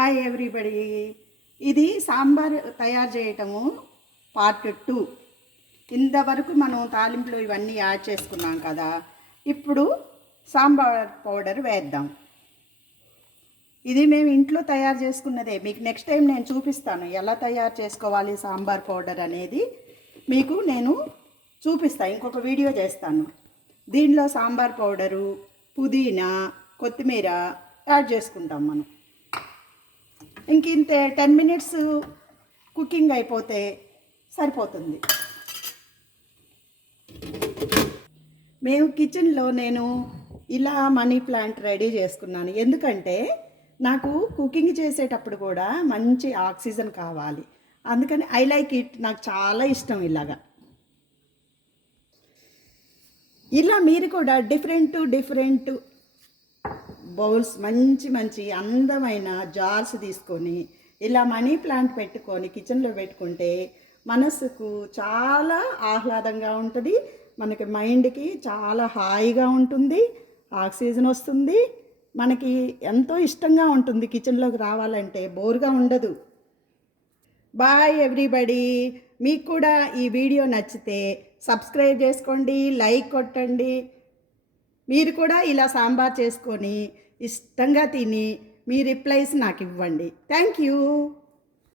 Hi everybody. ఇది సాంబార్ తయారు చేయటము పార్ట్ 2. ఇంతవరకు మనం తాలింపులో ఇవన్నీ యాడ్ చేసుకున్నాం కదా. ఇప్పుడు సాంబార్ పౌడర్ వేద్దాం. ఇది మేము ఇంట్లో తయారు చేసుకున్నదే. మీకు నెక్స్ట్ టైం నేను చూపిస్తాను ఎలా తయారు చేసుకోవాలి సాంబార్ పౌడర్ అనేది. మీకు నేను చూపిస్తాను, ఇంకొక వీడియో చేస్తాను. దీనిలో సాంబార్ పౌడరు, పుదీనా, కొత్తిమీర యాడ్ చేసుకుంటాం మనం. ఇంతే 10 minutes కుకింగ్ అయిపోతే సరిపోతుంది. మేము కిచెన్లో నేను ఇలా మనీ ప్లాంట్ రెడీ చేసుకున్నాను. ఎందుకంటే నాకు కుకింగ్ చేసేటప్పుడు కూడా మంచి ఆక్సిజన్ కావాలి. అందుకని ఐ లైక్ ఇట్. నాకు చాలా ఇష్టం ఇలాగా. ఇలా మీరు కూడా డిఫరెంట్ బౌల్స్, మంచి అందమైన జార్స్ తీసుకొని ఇలా మనీ ప్లాంట్ పెట్టుకొని కిచెన్లో పెట్టుకుంటే మనసుకు చాలా ఆహ్లాదంగా ఉంటుంది. మనకి మైండ్కి చాలా హాయిగా ఉంటుంది, ఆక్సిజన్ వస్తుంది. మనకి ఎంతో ఇష్టంగా ఉంటుంది. కిచెన్లోకి రావాలంటే బోర్గా ఉండదు. Bye everybody. మీకు కూడా ఈ వీడియో నచ్చితే సబ్స్క్రైబ్ చేసుకోండి, లైక్ కొట్టండి. మీరు కూడా ఇలా సాంబార్ చేసుకొని ఇష్టంగా తిని మీ రిప్లైస్ నాకు ఇవ్వండి. Thank you.